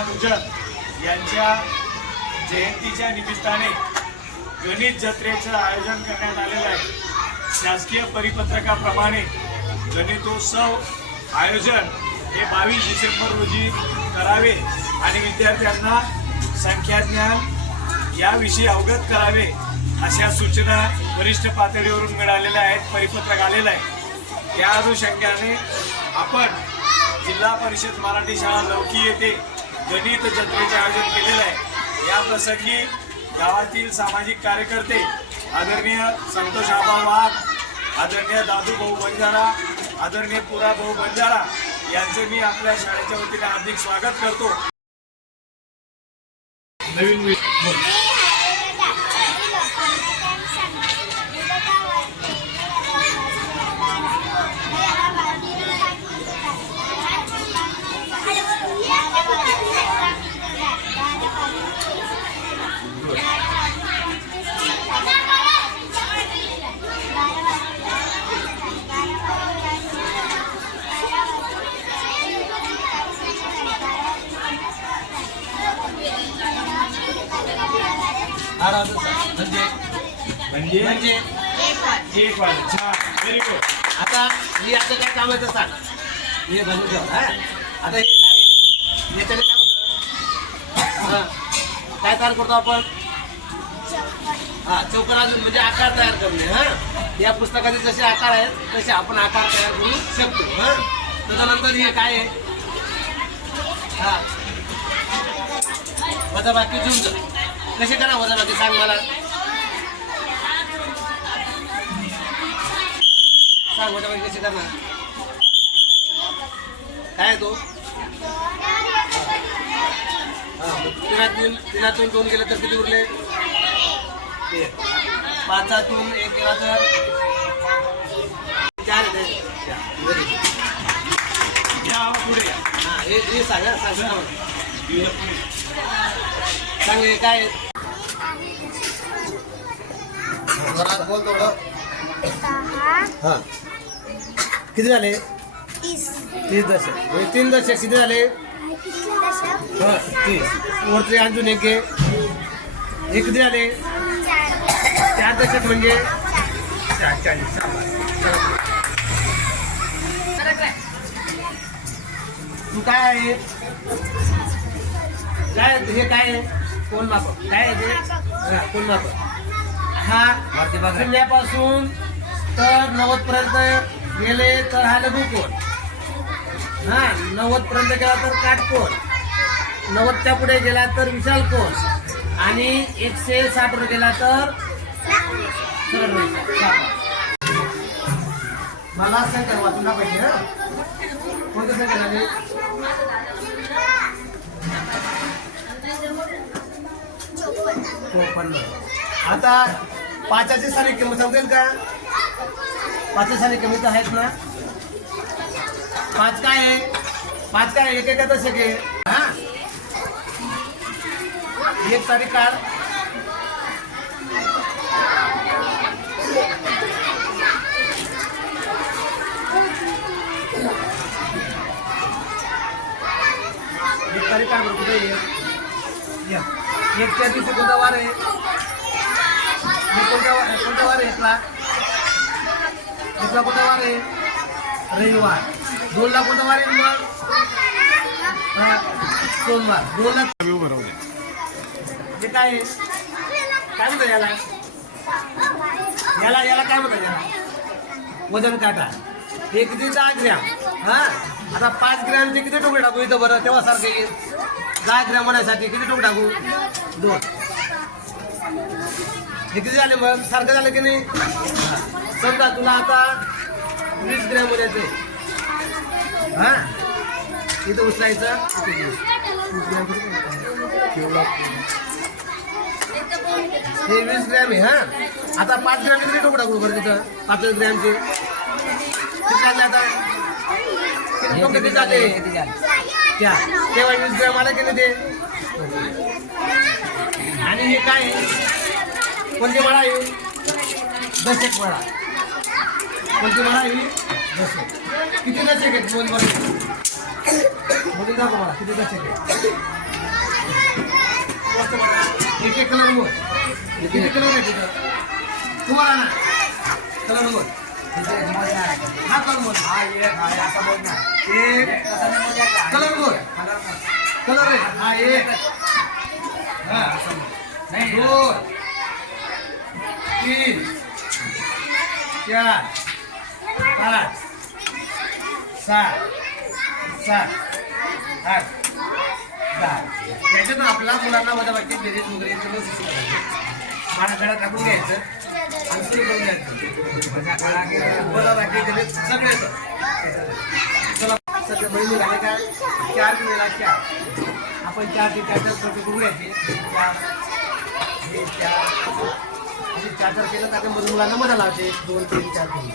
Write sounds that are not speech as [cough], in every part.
महानुजन यांच्या जयंतीच्या निमित्ताने गणित जत्रेचं आयोजन करण्यात आलेलं आहे. शासकीय परिपत्रकाप्रमाणे गणितोत्सव आयोजन हे बावीस डिसेंबर रोजी करावे आणि विद्यार्थ्यांना संख्याज्ञान याविषयी अवगत करावे अशा सूचना वरिष्ठ पातळीवरून मिळालेल्या आहेत परिपत्रक आलेलं आहे. त्या अनुषंगाने आपण जिल्हा परिषद मराठी शाळा लौकी येथे गणित जत्रेचे आयोजन केलेलं आहे. या प्रसंगी गावातील सामाजिक कार्यकर्ते आदरणीय संतोष आबा वाघ आदरणीय दादू भाऊ बंजारा आदरणीय पुरा भाऊ बंजारा यांचे मी आपल्या शाळेच्या वतीने हार्दिक स्वागत करतो. नवीन वि- बोल. म्हणजे? म्हणजे? एक छान व्हेरी गुड आता मी आता काय काम आहे ते सांग. हे बनवून ठेव हा? आता हे काय याच्याने काय होतं? हा. काय तयार करतो आपण? हा चौकर अजून म्हणजे आकार तयार करणे हा? या पुस्तकाचे जसे आकार आहेत तसे आपण आकार तयार करू शकतो हा? त्याच्यानंतर हे काय आहे? हा. वजाबाकी झुंज. कसे करा वजाबाकी? सांग मला. काय आहे तो? हा, तिनातून तिनातून दोन गेले तर किती उरले. पाचातून एक गेला तर? चार पुढे. हा हे हे सांग सांग. हे काय? बोल थोडं हा. किती झाले? तीस. दशक. म्हणजे तीन दशक किती झाले? हा तीस. वरचे अजून एक घे हे किती झाले? चार दशक म्हणजे? चार चाळीस. शाबास. तू काय आहे? काय? हे काय आहे? कोण मापक? काय आहे ते? हा, कोण मापक? हा. शून्यापासून तर नव्वद पर्यंत गेले तर हा लघु कोण? हा नव्वद पर्यंत गेला तर काटकोण नव्वदच्या पुढे गेला तर विशाल कोण? आणि एकशे साठ वर गेला तर मला असं शाबास. मला पाहिजे कोणतं कोणत्या संख्या चोपन्न. आता पाचाची सारी किंमत समजेल का? पाचशे कमी तर आहेत ना? पाच काय आहे? पाच काय आहे? एक तसे दशक आहे हा? एक तारीख काढ. एक तारीख काय बरं कुठे या. एक त्या दिवशी कोणता वार आहे? कोणता वार कोणता वार आहे एकला एकला कोणता वार आहे रविवार दोनला कोणता वार आहे मग सोमवार दोनला हे काय? काय म्हणतात याला? याला याला काय म्हणतात याला? वजन काटा. हे किती दहा ग्रॅम? हा? आता पाच ग्रॅमचे किती तुकडे टाकू इथं बरं? तेव्हा सारखं येईल दहा ग्रॅम होण्यासाठी किती तुकडे टाकू? दोन. हे किती झाले मग? सारखं झालं की नाही. समजा तुला आता वीस ग्रॅम होण्याचे हा? इथं उचलायचं. हे वीस ग्रॅम आहे हा? आता पाच ग्रॅम किती तुकडा करू बरं तिथं? पाच ग्रॅमचे. किती झाले आता? किती टोक किती झाले? त्या तेव्हा वीस ग्रॅम आला किती ते? आणि हे काय? कोणती मळा आहे? दशक मळा कोणती मळा आहे दशक किती दशक आहेत मोदी बरं मोदी दाखव मला किती दशक आहे एक एक कलर बोल किती कलर आहे तिथं तुम्हाला ना कलर बोल हा कलर बोल हा एक हा असा बोल ना एक कलर बोल कलर आहे हा एक हा दोन तीन चार पाच सहा सात आठ दहा. याच्यातून आपला मुलांना वजाबाकी बेरीज वगैरे सगळं शिकवायचं घरात टाकून घ्यायचं आणि सुरू करून घ्यायचं. वजाबाकी बेरीज सगळं येतं. चला सध्या बहिणी झाले का? चार वेळेला चार. आपण चार ते चार चार छोटे करू घ्यायचे. चार हे चार. चार चार केलं तर आपण मधून मुलांना मजा लावते. दोन तीन चार तीन.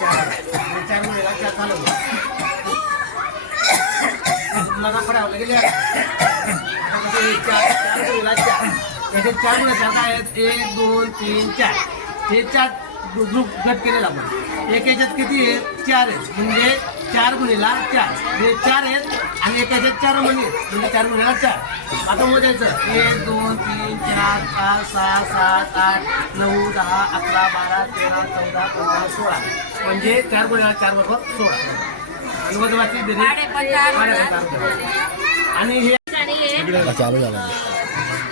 चार. आणि चार वेळेला चार चालवलं मुलांना पडावं गेले चार चार मुला चार याचे चार मुलं चार काय आहेत एक दोन तीन चार हे चार ग्रुप गट केलेला आपण एक याच्यात किती आहेत चार आहेत म्हणजे चार गुणीला चार हे चार आहेत आणि एक याच्यात चार मुली आहेत म्हणजे चार गुणीला चार आता मोजायचं. एक दोन तीन चार पाच सहा सात आठ नऊ दहा अकरा बारा तेरा चौदा पंधरा सोळा. म्हणजे चार गुणीला चार बरोबर सोळा. आणि वजवाची बेरीज वाड्यापंचार. आणि हे आणि हे चालू झाला.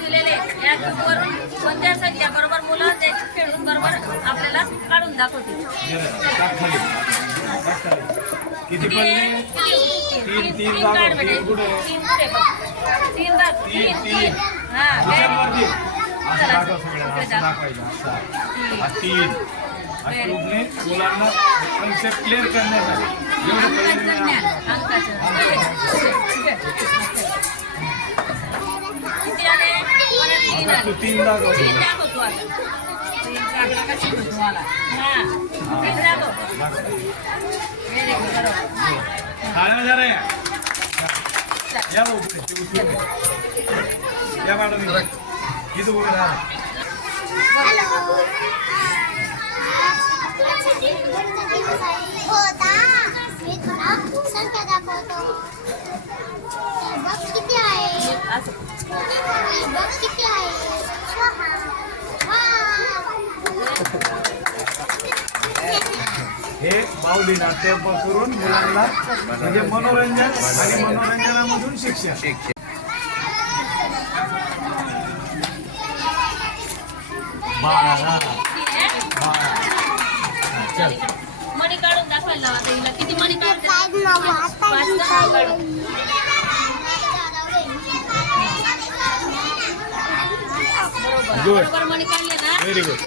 दिलेले या ग्रुपवरून कोणत्या संख्या बरोबर मुलं ते खेळून बरोबर आपल्याला काढून दाखवतील. किती किती पडले आहे? किती? तीन, तीन तीन तीन दाखव, काढ बेटे. तीन कुठे? तीन कुठे बघ. तीन बघ. तीन, तीन तीन. तीन हा ह्याच्यावरती. very असं चला, दाखव सगळ्यांना, इकडे असं दाखव. दाखवायचं, असं. हा तीन अशा Very. रूपने मुलांना कन्सेप्ट क्लिअर करण्यासाठी जेवढं अंकाचं पहिले ज्ञान, अंकाचं. ठीक आहे, ठीक आहे. किती आले? परत तीन आता तू आले. तीन दाखव. तीन दाखव या भाऊ मॅडम इथं उभे किती आहे हे बावली नाट्य करून मुलांना म्हणजे मनोरंजन आणि मनोरंजनामधून शिक्षण बारा बारा चल मणी काढून दाखवायला लावा हिला किती मणी काढते काय नाव आता पाच लिहिता नाव काढून. येईल. बरोबर मणी काढले ना Very good.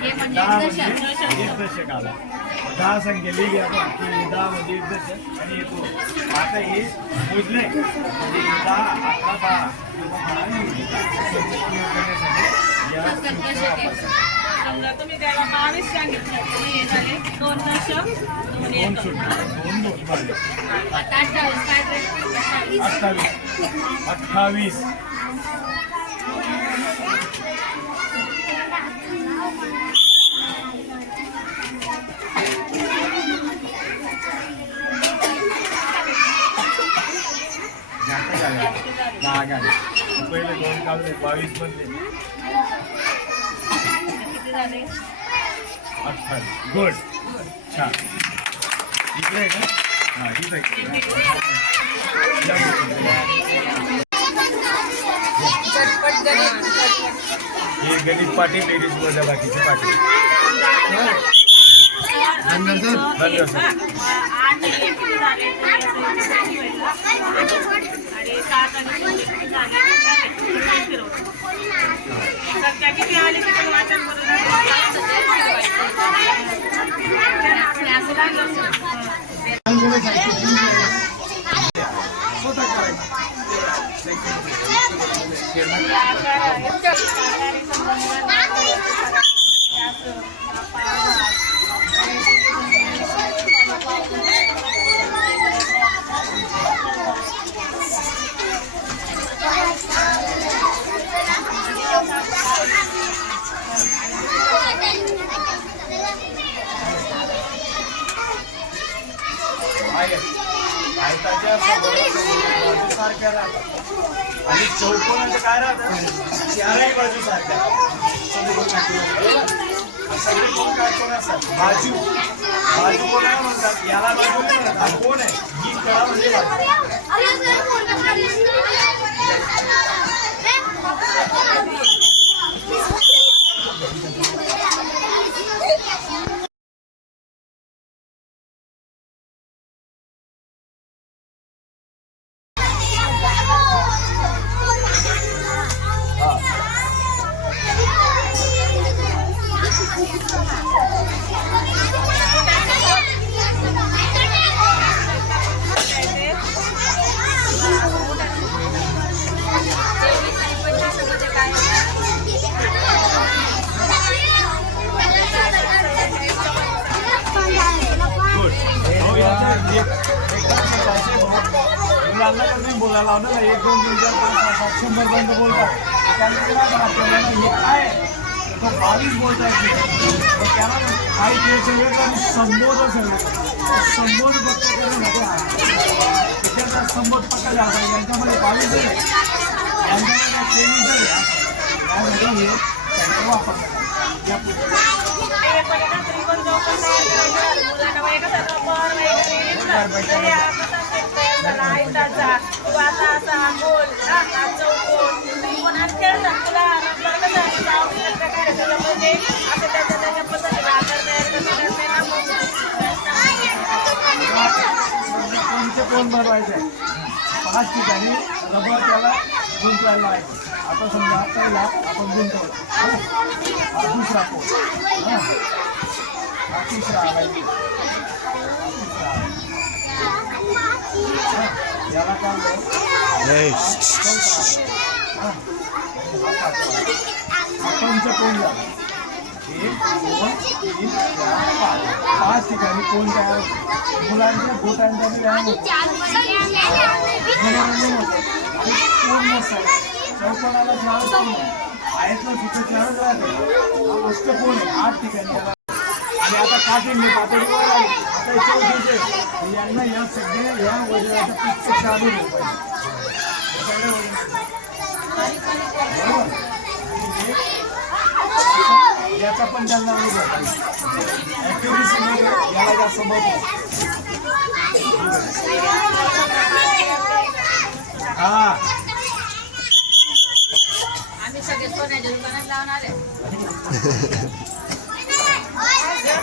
हे म्हणजे म्हणजे आला. दहा संख्या लिहिली आपण. की दहा म्हणजे आणि दोन. आता हे मोजले. म्हणजे दहा अकरा बारा. समजा तुम्ही त्याला बावीस सांगितलं. हे झाले दोन दशक दोन दोन दोन अठ्ठावीस. आग आहे. पहिले दोन काढले बावीस बनले अठ्ठावीस. गुड छान. इकडे का? हां आहे. इकडे. हे गणित पाटील लेडीज बोलल्या बाकीचे पाटील. धन्यवाद सर. आणि सात आणि शून्य किती पण वाचन करून असं लागलं स्वतः करायचं सारख्या राहतात. आणि चौकोनाचं काय राहतं? चारही बाजू सारख्या. सगळे कोण काय कोण असतात? बाजू. बाजू कोणाला म्हणतात? याला बाजू नाही म्हणत. कोण आहे? ही कळा म्हणजे बाजू. एक दोन तीन चार पाच सहा सात शंभर पर्यंत बोलतात त्यांचं काय आपल्याला हे काय आहे? तो बावीस बोलता येते मग त्याला काही ते सगळं आणि संबोध सगळं संबोध फक्त करून त्याच्यात संबोध पक्का झाला यांच्यामध्ये बावीस आहे यांच्यामध्ये तेवीस आहे त्यामध्ये हे त्यांचा वापर करतात या पुढे कोणते कोण बनवायचे आहे पाच ठिकाणी रबर त्याला गुंतवायला आहे आता समजा पहिला आपण गुंतवतो. दुसरा कोण? हा. हा आला तिसरा आला. हा, याला काय म्हणतात? हा, हा पाचवा. हा पंचकोन झाला एक दोन तीन चार पाच पाच ठिकाणी कोण तयार मुलांच्या बोटांचा व्यायाम होतो चौकोनाला कोण सुद्धा चारच राहते आठ ठिकाणी. आणि आता काठीने पातळीवर आली? आता हे तर यांना या सगळे या वजनाचं पिक्चर चालू बरोबर? याचा पण त्यांना अनुभव याला जास्त महत्त्व हा. आम्ही सगळे सोन्याच्या दुकानात लावणार आहे. [laughs]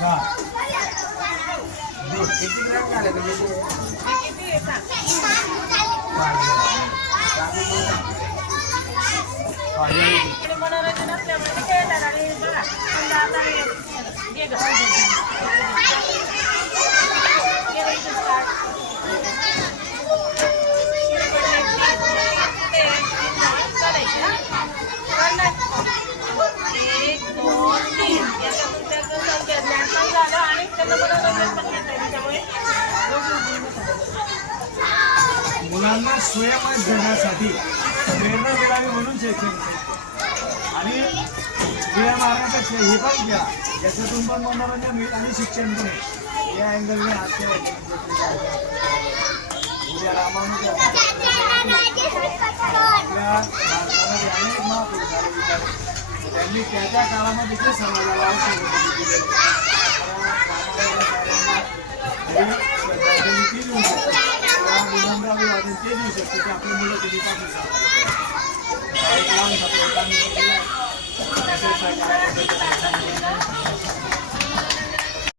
हा Good. हा, या इथे. आणि मनोरंजन असल्यामुळे ते खेळतात आणि बघा समजा आता हे घे गं. घे गं इथं start. ते चालायचे, हा? चाललंय. एक, दोन, तीन. याच्यातून त्याचं संख्या ज्ञान पण झालं आणि त्याचं मनोरंजन पण घेता येईल. त्यामुळे मुलांना स्वयंपाक घेण्यासाठी प्रेरणा मिळावी म्हणून शैक्षणिक आहे. आणि बिया मारण्यापेक्षा हे पण घ्या. याच्यातून पण मनोरंजन मिळेल आणि शिक्षण पण आहे या अँगलने हास्य उद्या रामानुज आपल्या भारतामध्ये अनेक महापुरुष झाले विचार त्यांनी त्या त्या काळामध्ये ते समाजाला आवश्यक होते